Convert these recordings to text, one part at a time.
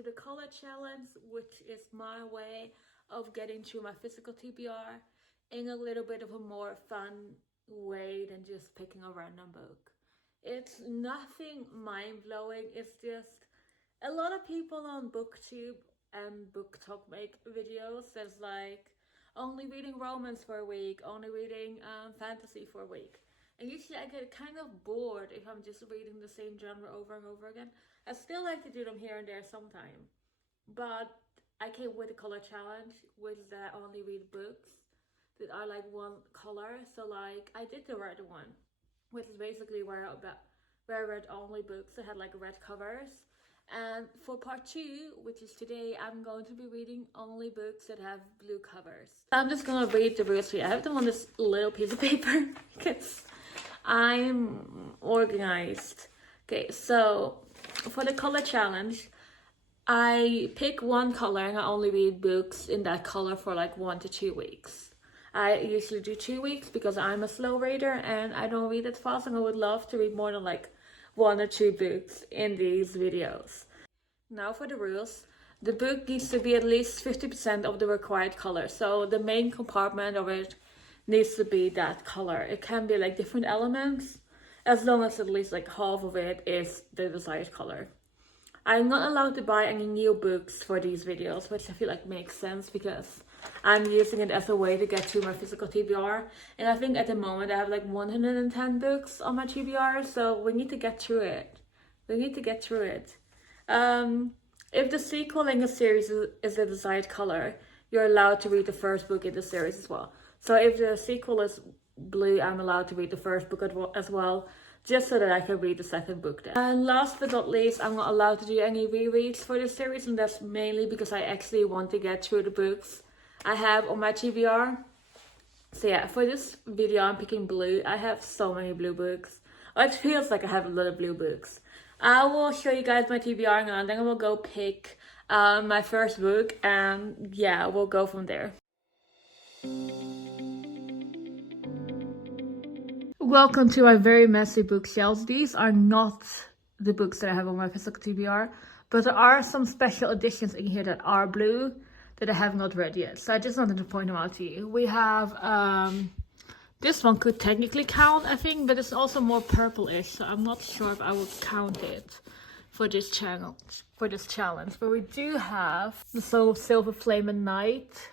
to the color challenge, which is my way of getting through my physical TBR in a little bit of a more fun way than just picking a random book. It's nothing mind-blowing, it's just a lot of people on booktube and booktok make videos that's like only reading romance for a week, only reading fantasy for a week. And usually I get kind of bored if I'm just reading the same genre over and over again. I still like to do them here and there sometime. But I came with a color challenge, which is that I only read books that are like one color. So like I did the red one, which is basically where I read only books that had like red covers. And for part 2, which is today, I'm going to be reading only books that have blue covers. I'm just gonna read the rules here. I have them on this little piece of paper because I'm organized. Okay, so for the color challenge, I pick one color and I only read books in that color for like 1 to 2 weeks. I usually do 2 weeks because I'm a slow reader and I don't read it fast, and I would love to read more than like 1 or 2 books in these videos. Now for the rules. The book needs to be at least 50% of the required color. So the main compartment of it needs to be that color. It can be like different elements, as long as at least like half of it is the desired color. I'm not allowed to buy any new books for these videos, which I feel like makes sense because I'm using it as a way to get through my physical TBR. And I think at the moment I have like 110 books on my TBR, so we need to get through it. If the sequel in a series is a desired color, you're allowed to read the first book in the series as well. So if the sequel is blue, I'm allowed to read the first book as well, just so that I can read the second book then. And last but not least, I'm not allowed to do any rereads for this series, and that's mainly because I actually want to get through the books I have on my TBR. So yeah, for this video I'm picking blue. I have so many blue books. Or it feels like I have a lot of blue books. I will show you guys my TBR now, and then I will go pick my first book, and yeah, we'll go from there. Welcome to my very messy bookshelves. These are not the books that I have on my physical TBR, but there are some special editions in here that are blue that I have not read yet. So I just wanted to point them out to you. We have this one could technically count, I think, but it's also more purplish, so I'm not sure if I would count it for this challenge. But we do have the Soul of Silver Flame and Night,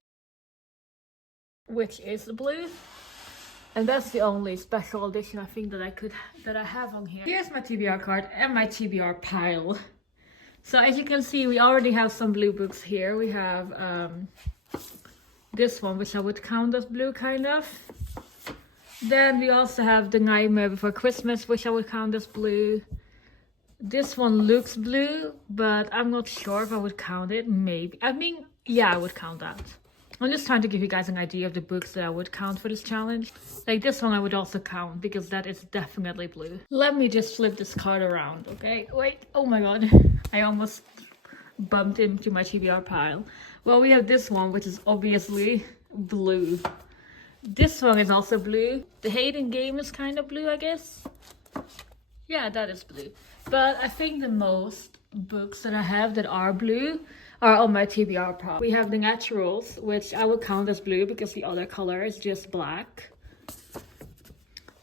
which is blue. And that's the only special edition I think that I have on here. Here's my TBR card and my TBR pile. So as you can see, we already have some blue books here. We have this one, which I would count as blue, kind of. Then we also have The Nightmare Before Christmas, which I would count as blue. This one looks blue, but I'm not sure if I would count it. Maybe. I mean, yeah, I would count that. I'm just trying to give you guys an idea of the books that I would count for this challenge. Like this one I would also count because that is definitely blue. Let me just flip this card around, okay? Wait, oh my god. I almost bumped into my TBR pile. Well, we have this one, which is obviously blue. This one is also blue. The Hayden Game is kind of blue, I guess. Yeah, that is blue. But I think the most books that I have that are blue are on my TBR pile. We have The Naturals, which I would count as blue because the other color is just black.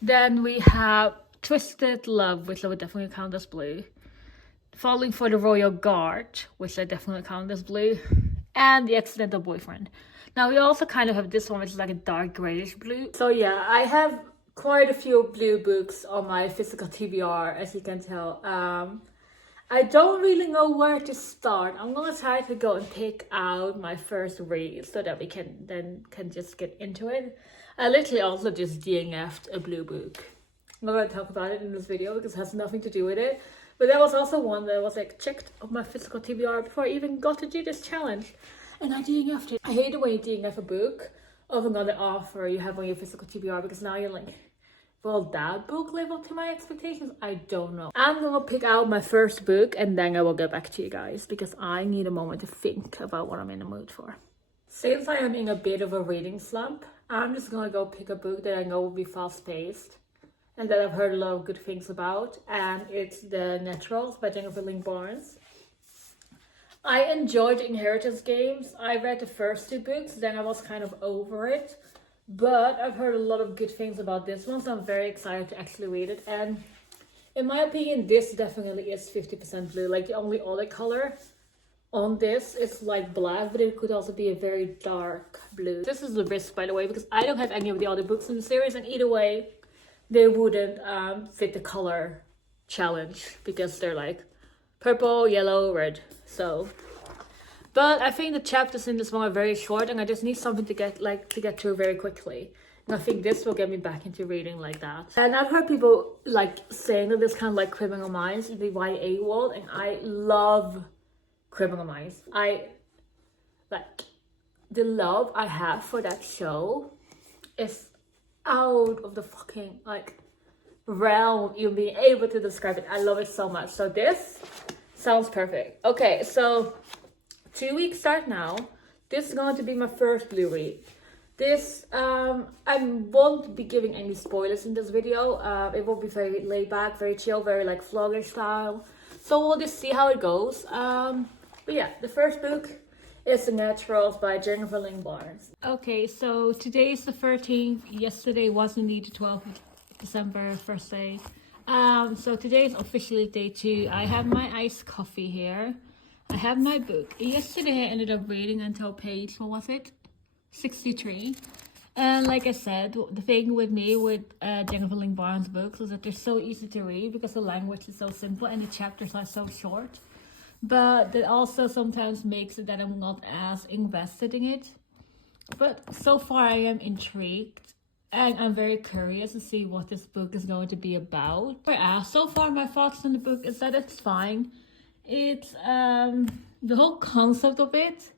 Then we have Twisted Love, which I would definitely count as blue. Falling for the Royal Guard, which I definitely count as blue. And The Accidental Boyfriend. Now we also kind of have this one, which is like a dark grayish blue. So yeah, I have quite a few blue books on my physical TBR, as you can tell. I don't really know where to start. I'm gonna try to go and pick out my first read so that we can just get into it. I literally also just DNF'd a blue book. I'm not gonna talk about it in this video because it has nothing to do with it. But there was also one that was like checked on my physical TBR before I even got to do this challenge. And I DNF'd it. I hate the way you DNF a book of another author you have on your physical TBR, because now you're like, will that book live up to my expectations? I don't know. I'm gonna pick out my first book and then I will get back to you guys because I need a moment to think about what I'm in the mood for. Since I am in a bit of a reading slump, I'm just gonna go pick a book that I know will be fast-paced and that I've heard a lot of good things about, and it's The Naturals by Jennifer Lynn Barnes. I enjoyed Inheritance Games. I read the first two books, then I was kind of over it. But I've heard a lot of good things about this one, so I'm very excited to actually read it. And in my opinion, this definitely is 50% blue. Like, the only other color on this is like black, but it could also be a very dark blue. This is the risk, by the way, because I don't have any of the other books in the series, and either way, they wouldn't fit the color challenge because they're like purple, yellow, red. So, but I think the chapters in this one are very short, and I just need something to get through very quickly. And I think this will get me back into reading like that. And I've heard people like saying that this kind of like Criminal Minds in the YA world, and I love Criminal Minds. I like the love I have for that show is out of the fucking like realm you being able to describe it. I love it so much. So this sounds perfect. Okay, so 2 weeks start now. This is going to be my first blue read. This I won't be giving any spoilers in this video. It will be very laid back, very chill, very like vlogger style. So we'll just see how it goes. But yeah, the first book is The Naturals by Jennifer Lynn Barnes. Okay, so today is the 13th. Yesterday was indeed the 12th of December, first day. So today is officially day 2. I have my iced coffee here. I have my book. Yesterday I ended up reading until page, what was it? 63. And like I said, the thing with me with Jennifer Lynn Barnes books is that they're so easy to read because the language is so simple and the chapters are so short. But that also sometimes makes it that I'm not as invested in it. But so far I am intrigued. And I'm very curious to see what this book is going to be about. So far my thoughts on the book is that it's fine. It's the whole concept of it,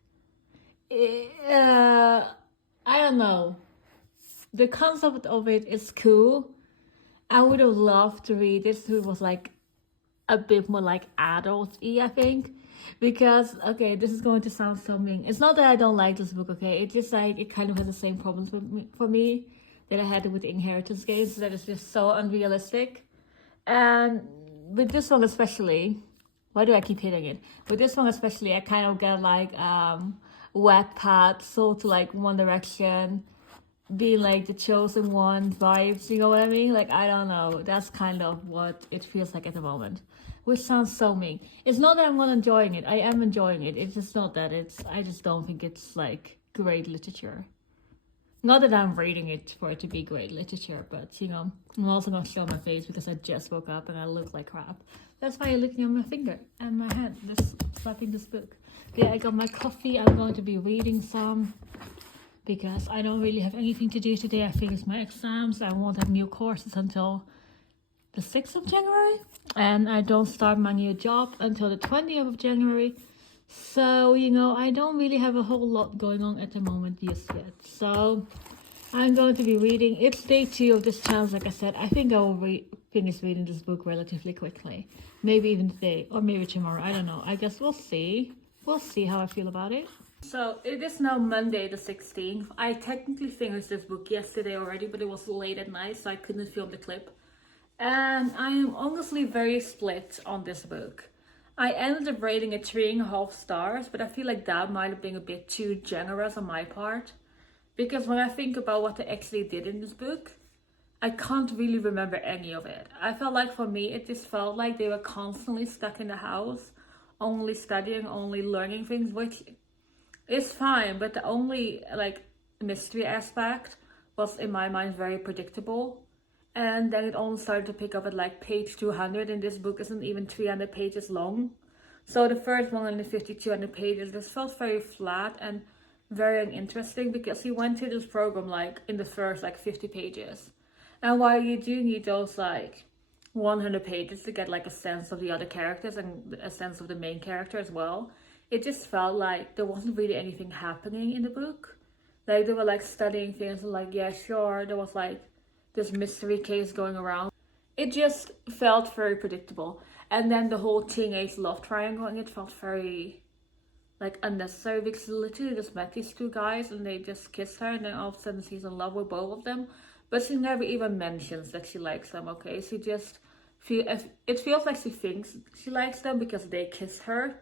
I don't know. The concept of it is cool. I would have loved to read this if it was like a bit more like adult-y, I think. Because, okay, this is going to sound so mean. It's not that I don't like this book, okay? It's just like it kind of has the same problems for me that I had with Inheritance Games, that it's just so unrealistic. And with this one especially, why do I keep hitting it? With this one especially, I kind of get like Wattpad, so to like One Direction, being like the chosen one vibes, you know what I mean? Like, I don't know, that's kind of what it feels like at the moment, which sounds so mean. It's not that I'm not enjoying it, I am enjoying it, it's just not that I just don't think it's like great literature. Not that I'm reading it for it to be great literature, but you know, I'm also gonna show my face because I just woke up and I look like crap. That's why you're looking at my finger and my hand, just slapping this book. Yeah, I got my coffee, I'm going to be reading some, because I don't really have anything to do today. I finished my exams. I won't have new courses until the 6th of January. And I don't start my new job until the 20th of January. So, you know, I don't really have a whole lot going on at the moment just yet. So, I'm going to be reading. It's day 2 of this challenge, like I said. I think I will finish reading this book relatively quickly. Maybe even today or maybe tomorrow. I don't know. I guess we'll see. We'll see how I feel about it. So it is now Monday the 16th. I technically finished this book yesterday already, but it was late at night, so I couldn't film the clip. And I am honestly very split on this book. I ended up rating it 3.5 stars, but I feel like that might have been a bit too generous on my part. Because when I think about what they actually did in this book, I can't really remember any of it. I felt like for me, it just felt like they were constantly stuck in the house, only studying, only learning things, which is fine, but the only like mystery aspect was in my mind very predictable. And then it only started to pick up at like page 200, and this book isn't even 300 pages long. So the first 150, 200 pages just felt very flat and very uninteresting, because he went through this program like in the first like 50 pages. And while you do need those like 100 pages to get like a sense of the other characters and a sense of the main character as well, it just felt like there wasn't really anything happening in the book. Like they were like studying things and like, yeah, sure, there was like this mystery case going around. It just felt very predictable. And then the whole teenage love triangle, and it felt very like unnecessary, because she literally just met these two guys and they just kissed her, and then all of a sudden she's in love with both of them. But she never even mentions that she likes them, okay? She just it feels like she thinks she likes them because they kiss her.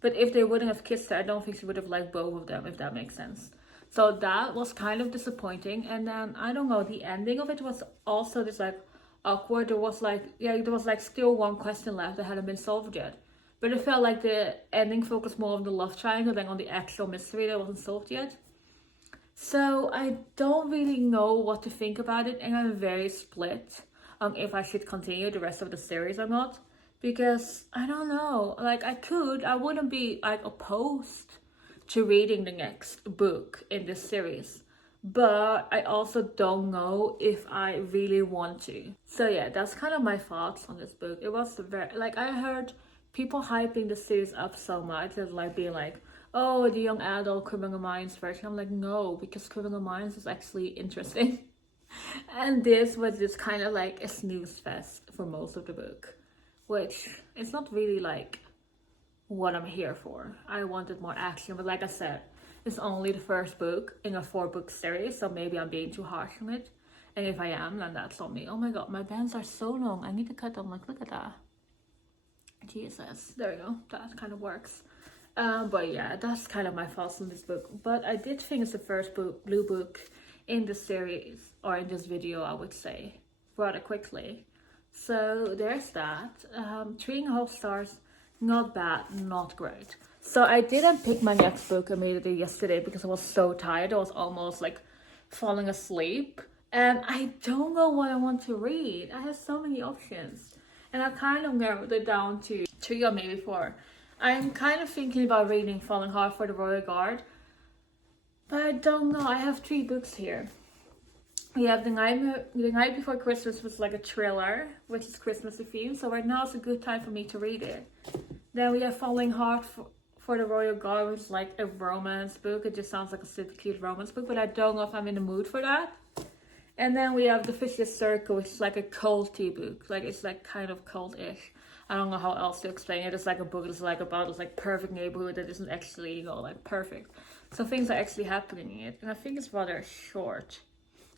But if they wouldn't have kissed her, I don't think she would have liked both of them, if that makes sense. So that was kind of disappointing. And then, I don't know, the ending of it was also just like awkward. There was like, there was like still one question left that hadn't been solved yet. But it felt like the ending focused more on the love triangle than on the actual mystery that wasn't solved yet. So I don't really know what to think about it, and I'm very split on if I should continue the rest of the series or not. Because, I don't know, like I wouldn't be like opposed to reading the next book in this series. But I also don't know if I really want to. So yeah, that's kind of my thoughts on this book. It was very, like, I heard people hyping the series up so much as like being like, oh, the young adult Criminal Minds version. I'm like, no, because Criminal Minds is actually interesting. And this was just kind of like a snooze fest for most of the book, which is not really like what I'm here for. I wanted more action, but like I said, it's only the first book in a 4-book series, so maybe I'm being too harsh on it. And if I am, then that's on me. Oh my god, my bands are so long. I need to cut them. Like, look at that. Jesus. There we go. That kind of works. But yeah, that's kind of my thoughts on this book. But I did think it's the first blue book in the series, or in this video, I would say, rather quickly. So there's that. 3.5 stars. Not bad, not great. So I didn't pick my next book immediately yesterday because I was so tired. I was almost like falling asleep. And I don't know what I want to read. I have so many options. And I kind of narrowed it down to 3 or maybe 4. I'm kind of thinking about reading Falling Hard for the Royal Guard. But I don't know. I have 3 books here. We have the Night Before Christmas, was like a thriller, which is Christmassy themed. So right now is a good time for me to read it. Then we have Falling Hard for the Royal Guard, which is like a romance book. It just sounds like a super cute romance book, but I don't know if I'm in the mood for that. And then we have The Vicious Circle, which is like a culty book. Like, it's like kind of cult-ish. I don't know how else to explain it. It's like a book that's like about this like perfect neighborhood that isn't actually, you know, like perfect. So things are actually happening in it. And I think it's rather short.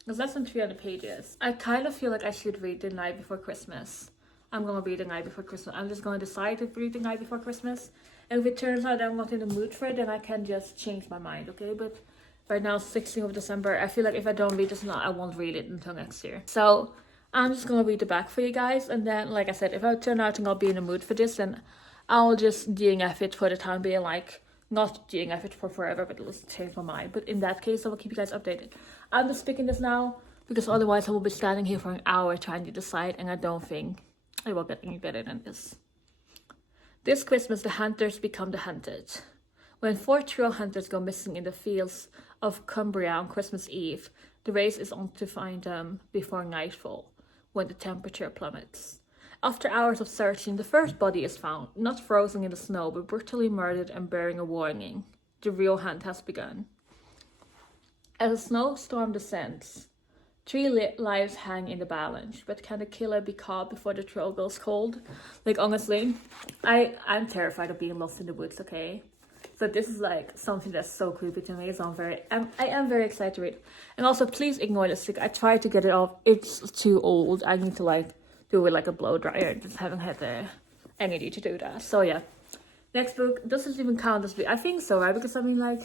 It's less than 300 pages. I kind of feel like I should read The Night Before Christmas. I'm gonna read The Night Before Christmas. I'm just gonna decide to read The Night Before Christmas. And if it turns out I'm not in the mood for it, then I can just change my mind, okay? But right now, 16th of December, I feel like if I don't read this now, I won't read it until next year. So I'm just gonna read the back for you guys. And then, like I said, if I turn out to not be in the mood for this, then I'll just DNF it for the time being. Like, not DNF it for forever, but it'll change my mind. But in that case, I will keep you guys updated. I'm just picking this now because otherwise I will be standing here for an hour trying to decide, and I don't think it will get any better than this. This Christmas, the hunters become the hunted. When 4 trail hunters go missing in the fields of Cumbria on Christmas Eve, the race is on to find them before nightfall, when the temperature plummets. After hours of searching, the first body is found, not frozen in the snow, but brutally murdered and bearing a warning. The real hunt has begun. As a snowstorm descends, 3 lives hang in the balance, but can the killer be caught before the trail goes cold? Like, honestly, I'm terrified of being lost in the woods, okay? So this is like something that's so creepy to me, so I am very excited to read. And also, please ignore the stick. I tried to get it off. It's too old. I need to like do it with like a blow dryer. Just haven't had the energy to do that. So yeah, next book doesn't even count as blue. I think so, right? Because I mean, like,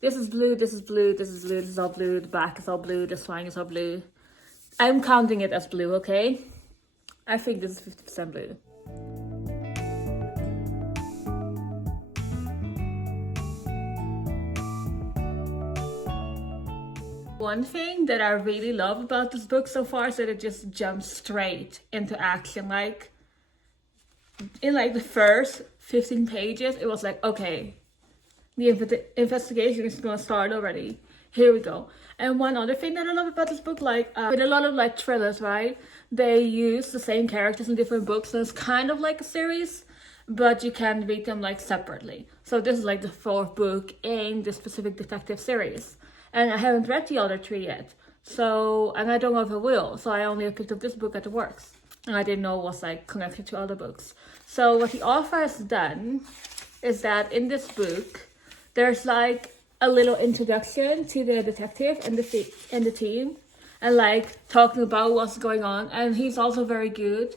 this is blue, this is blue, this is blue, this is all blue, the back is all blue, the spine is all blue. I'm counting it as blue, okay? I think this is 50% blue. One thing that I really love about this book so far is that it just jumps straight into action. Like, in like the first 15 pages, it was like, okay, the investigation is gonna start already. Here we go. And one other thing that I love about this book, like with a lot of like thrillers, right? They use the same characters in different books, so it's kind of like a series, but you can read them like separately. So this is like the 4th book in this specific detective series. And I haven't read the other 3 yet. So, and I don't know if I will. So I only picked up this book at the works. And I didn't know it was like connected to other books. So what the author has done is that in this book, there's like a little introduction to the detective and the team. And like talking about what's going on. And he's also very good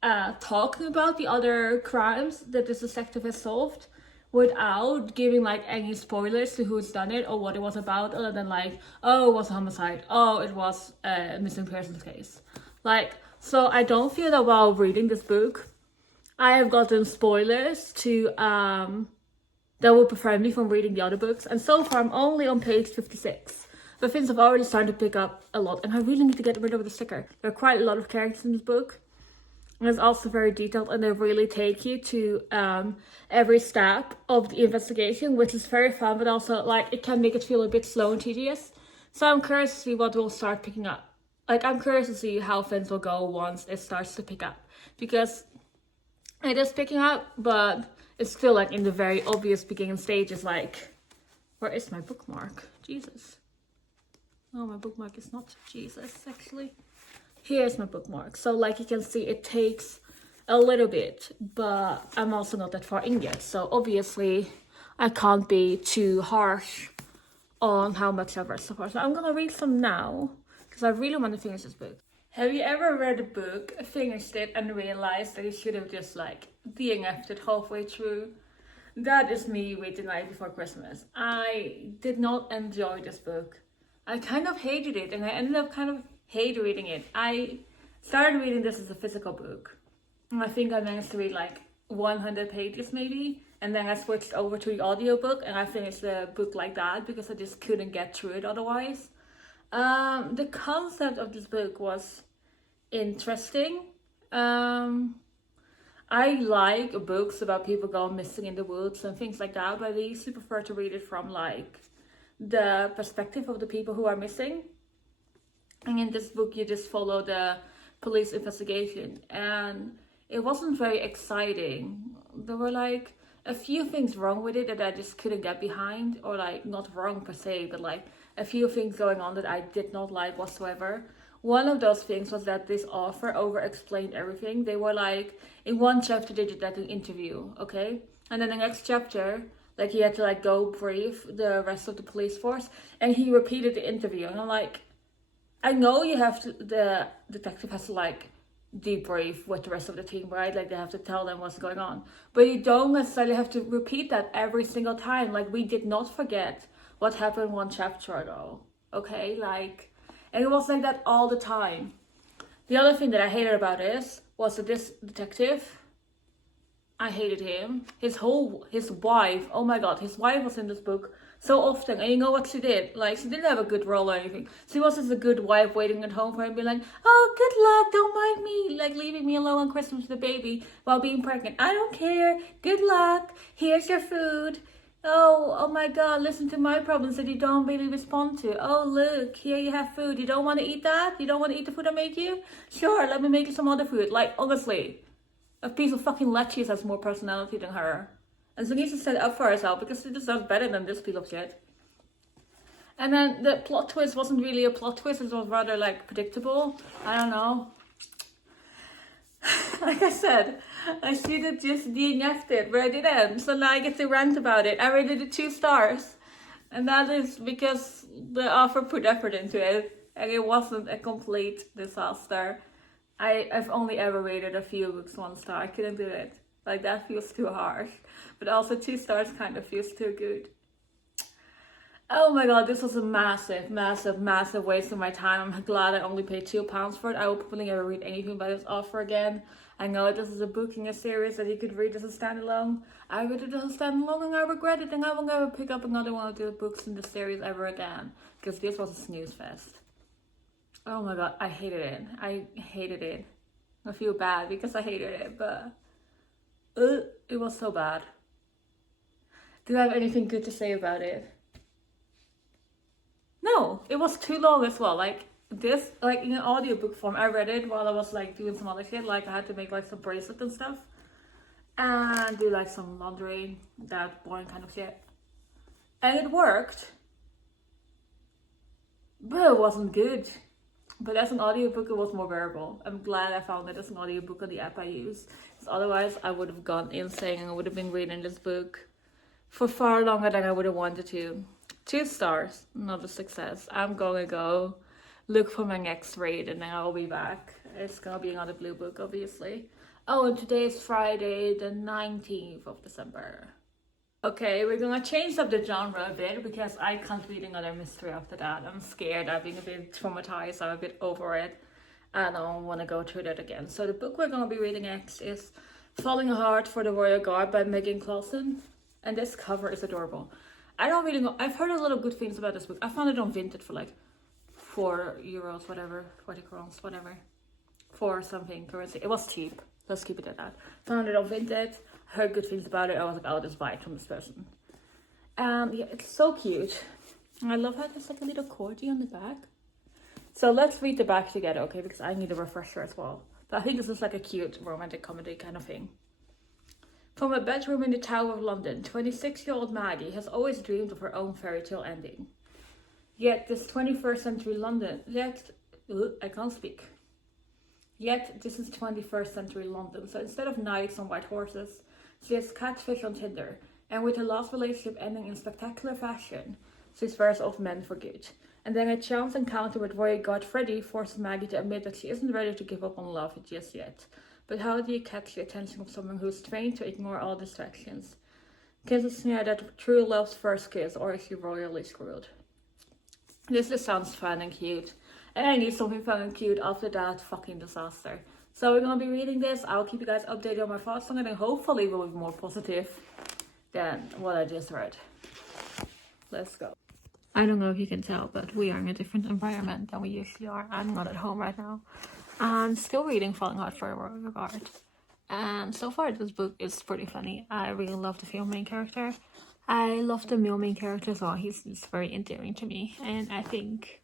at talking about the other crimes that this detective has solved. without giving like any spoilers to who's done it or what it was about, other than like, oh, it was a homicide, oh, it was a missing persons case. Like, so I don't feel that while reading this book I have gotten spoilers to that would prevent me from reading the other books. And so far I'm only on page 56, but things have already started to pick up a lot, and I really need to get rid of the sticker. There are quite a lot of characters in this book, and it's also very detailed, and they really take you to every step of the investigation, which is very fun, but also like it can make it feel a bit slow and tedious. So I'm curious to see what will start picking up. Like, I'm curious to see how things will go once it starts to pick up, because it is picking up, but it's still like in the very obvious beginning stages. Like, where is my bookmark? Jesus. Oh, my bookmark is not Jesus, actually. Here's my bookmark. So like you can see, it takes a little bit, but I'm also not that far in yet. So obviously I can't be too harsh on how much I've read so far. So I'm gonna read some now, because I really want to finish this book. Have you ever read a book, finished it, and realized that you should have just like DNF'd it halfway through? That is me with The Night Before Christmas. I did not enjoy this book. I kind of hated it, and I ended up kind of hate reading it. I started reading this as a physical book, and I think I managed to read like 100 pages maybe, and then I switched over to the audiobook and I finished the book like that because I just couldn't get through it otherwise. The concept of this book was interesting. I like books about people going missing in the woods and things like that, but I usually prefer to read it from like the perspective of the people who are missing. And in this book you just follow the police investigation, and it wasn't very exciting. There were like a few things wrong with it that I just couldn't get behind, or like not wrong per se, but like a few things going on that I did not like whatsoever. One of those things was that this author over-explained everything. They were like, in one chapter they did like an interview, okay? And then the next chapter, like he had to like go brief the rest of the police force, and he repeated the interview. And I'm like, I know you have to, the detective has to like debrief with the rest of the team, right? Like they have to tell them what's going on. But you don't necessarily have to repeat that every single time. Like, we did not forget what happened one chapter ago, okay? Like, and it was like that all the time. The other thing that I hated about this was that this detective, I hated him. His wife, oh my god, his wife was in this book so often, and you know what she did? Like, she didn't have a good role or anything. She was just a good wife waiting at home for him, being like, oh, good luck, don't mind me, like leaving me alone on Christmas with the baby while being pregnant. I don't care, good luck, here's your food. Oh my god, listen to my problems that you don't really respond to. Oh, look, here you have food. You don't want to eat that? You don't want to eat the food I make you? Sure, let me make you some other food. Like, honestly, a piece of fucking lettuce has more personality than her. And she needs to stand up for herself, because she deserves better than this piece of shit. And then the plot twist wasn't really a plot twist. It was rather like predictable. I don't know. Like I said, I should have just DNF'd it, but I didn't. So now I get to rant about it. I rated it 2 stars. And that is because the author put effort into it, and it wasn't a complete disaster. I've only ever rated a few books 1 star. I couldn't do it. Like, that feels too harsh. But also 2 stars kind of feels too good. Oh my god, this was a massive waste of my time. I'm glad I only paid £2 for it. I will probably never read anything by this author again. I know this is a book in a series that you could read as a standalone. I read it as a standalone and I regret it, and I will never pick up another one of the books in the series ever again, because this was a snooze fest. Oh my god, I hated it. I hated it. I feel bad because I hated it, but it was so bad. Do I have anything good to say about it? No, it was too long as well. Like, this, like in an audiobook form, I read it while I was like doing some other shit. Like, I had to make like some bracelets and stuff, and do like some laundry, that boring kind of shit. And it worked, but it wasn't good. But as an audiobook, it was more bearable. I'm glad I found it as an audiobook on the app I use, because otherwise I would have gone insane and I would have been reading this book for far longer than I would have wanted to. 2 stars, not a success. I'm gonna go look for my next read, and then I'll be back. It's gonna be another blue book, obviously. Oh, and today is Friday the 19th of December. Okay, we're gonna change up the genre a bit because I can't read another mystery after that. I'm scared. I've been a bit traumatized. I'm a bit over it. I don't want to go through that again. So the book we're gonna be reading next is Falling Hard for the Royal Guard by Megan Clausen. And this cover is adorable. I don't really know. I've heard a lot of good things about this book. I found it on Vinted for like €4, whatever, 40 crowns, whatever. For something currency. It was cheap. Let's keep it at that. Found it on Vinted. Heard good things about it. I was like, I'll just buy it from this person. Yeah, it's so cute. I love how there's like a little corgi on the back. So let's read the back together, okay? Because I need a refresher as well. But I think this is like a cute romantic comedy kind of thing. From a bedroom in the Tower of London, 26-year-old Maggie has always dreamed of her own fairy tale ending. Yet this 21st century London, I can't speak. Yet this is 21st century London, so instead of knights on white horses, she has catfish on Tinder, and with her last relationship ending in spectacular fashion, she swears off men for good. And then a chance encounter with Royal Guard Freddy forces Maggie to admit that she isn't ready to give up on love just yet. But how do you catch the attention of someone who's trained to ignore all distractions? Can it snare that true love's first kiss, or is she royally screwed? This just sounds fun and cute. And I need something fun and cute after that fucking disaster. So we're gonna be reading this. I'll keep you guys updated on my thoughts on it, and hopefully it will be more positive than what I just read. Let's go. I don't know if you can tell, but we are in a different environment than we usually are. I'm not at home right now. I'm still reading Falling Hard for a Royal Guard. And so far this book is pretty funny. I really love the female main character. I love the male main character as well. He's very endearing to me. And I think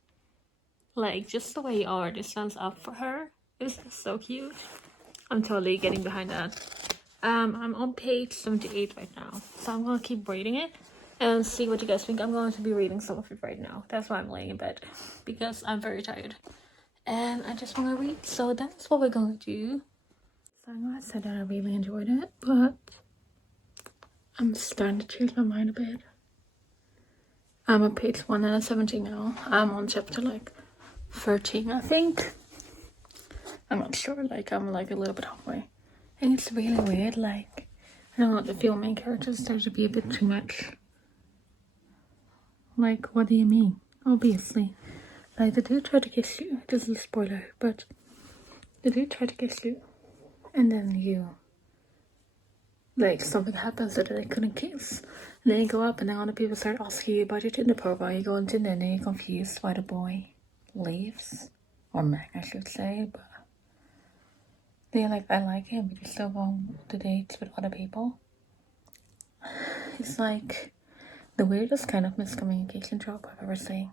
like just the way artist stands up for her is so cute. I'm totally getting behind that. I'm on page 78 right now. So I'm gonna keep reading it and see what you guys think. I'm going to be reading some of it right now. That's why I'm laying in bed, because I'm very tired and I just want to read. So that's what we're going to do. So I'm going to say that I really enjoyed it, but I'm starting to change my mind a bit. I'm on page 117 now. I'm on chapter like 13, I think. I'm not sure, like I'm like a little bit halfway. And it's really weird, like I don't know, the female main characters start to be a bit too much. Like, what do you mean? Obviously. Like, they do try to kiss you. This is a spoiler, but they do try to kiss you. And then you, like, something happens so that they couldn't kiss. And then you go up and then other people start asking you about your Tinder profile. You go on Tinder and then you're confused why the boy leaves. Or Meg, I should say. But they're like, I like him, but you still go on the dates with other people. It's like the weirdest kind of miscommunication job I've ever seen.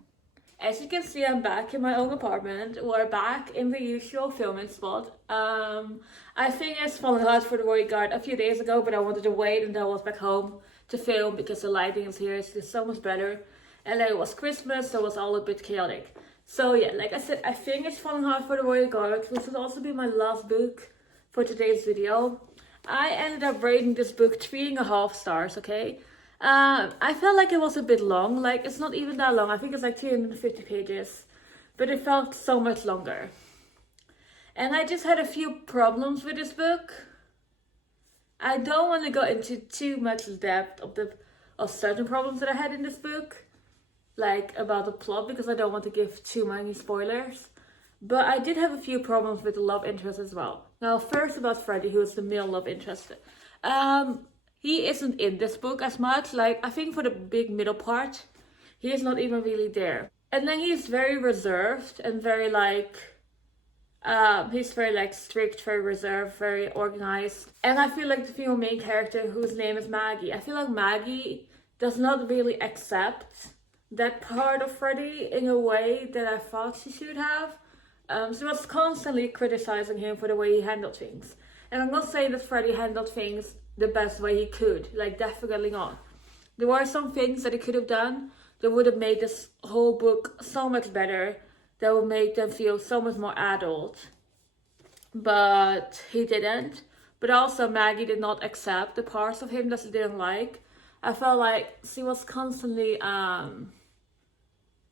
As you can see, I'm back in my own apartment. We're back in the usual filming spot. I finished Falling Hard for the Royal Guard a few days ago, but I wanted to wait until I was back home to film because the lighting is here. It's just so much better. And then it was Christmas, so it was all a bit chaotic. So yeah, like I said, I finished Falling Hard for the Royal Guard, which will also be my last book for today's video. I ended up rating this book 3.5 stars, okay? I felt like it was a bit long. Like, it's not even that long. I think it's like 250 pages. But it felt so much longer. And I just had a few problems with this book. I don't want to go into too much depth of certain problems that I had in this book. Like, about the plot, because I don't want to give too many spoilers. But I did have a few problems with the love interest as well. Now, first about Freddy, who is the male love interest. He isn't in this book as much. Like, I think for the big middle part, he is not even really there. And then he's very reserved and very like, he's very like strict, very reserved, very organized. And I feel like the female main character, whose name is Maggie, I feel like Maggie does not really accept that part of Freddy in a way that I thought she should have. She was constantly criticizing him for the way he handled things. And I'm not saying that Freddy handled things the best way he could, like definitely not. There were some things that he could have done that would have made this whole book so much better, that would make them feel so much more adult, but he didn't. But also Maggie did not accept the parts of him that she didn't like. I felt like she was constantly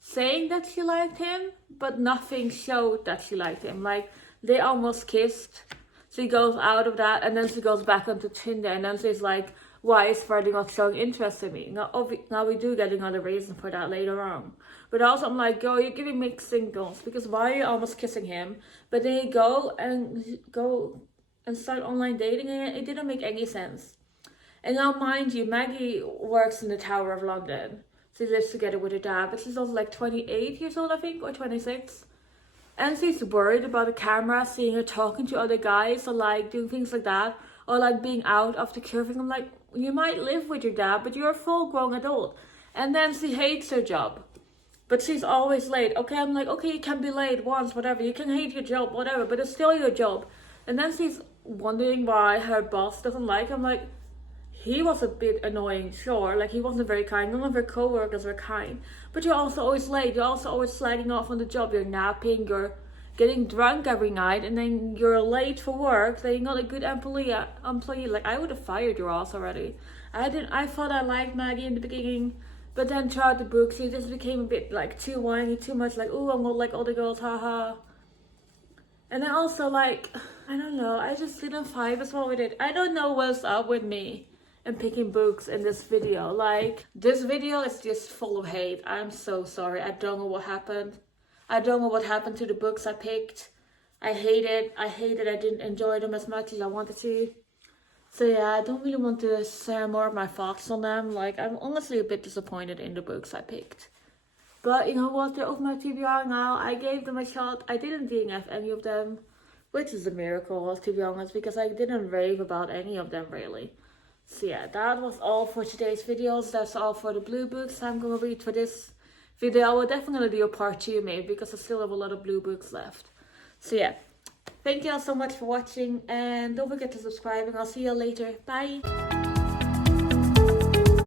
saying that she liked him, but nothing showed that she liked him. Like, they almost kissed. She goes out of that and then she goes back onto Tinder and then she's like, why is Freddie not showing interest in me? Now we do get another reason for that later on. But also I'm like, yo, you're giving mixed signals, because why are you almost kissing him? But then you go and start online dating, and it didn't make any sense. And now mind you, Maggie works in the Tower of London. She lives together with her dad, but she's also like 28 years old, I think, or 26. And she's worried about the camera seeing her talking to other guys, or like doing things like that, or like being out after curving. I'm like, you might live with your dad, but you're a full-grown adult. And then she hates her job, but she's always late. Okay, I'm like, okay, you can be late once, whatever. You can hate your job, whatever, but it's still your job. And then she's wondering why her boss doesn't like her. I'm like, he was a bit annoying, sure. Like, he wasn't very kind. None of her co-workers were kind. But you're also always late. You're also always sliding off on the job. You're napping. You're getting drunk every night. And then you're late for work. Then you're not a good employee. Like, I would have fired your ass already. I thought I liked Maggie in the beginning. But then throughout the book, she just became a bit, like, too whiny. Too much like, oh, I'm not like all the girls, haha. And then also, like, I don't know. I just didn't vibe as well with it. I don't know what's up with me and picking books in this video. Like, this video is just full of hate. I'm so sorry. I don't know what happened. I don't know what happened to the books I picked. I hate it. I didn't enjoy them as much as I wanted to. So yeah, I don't really want to share more of my thoughts on them. Like, I'm honestly a bit disappointed in the books I picked. But you know what, they're off my TBR now. I gave them a shot. I didn't DNF any of them, which is a miracle, to be honest, because I didn't rave about any of them really. So yeah, that was all for today's videos. That's all for the blue books I'm gonna read for this video. I will definitely do a part 2 maybe, because I still have a lot of blue books left. So yeah, thank you all so much for watching, and don't forget to subscribe, and I'll see you later. Bye!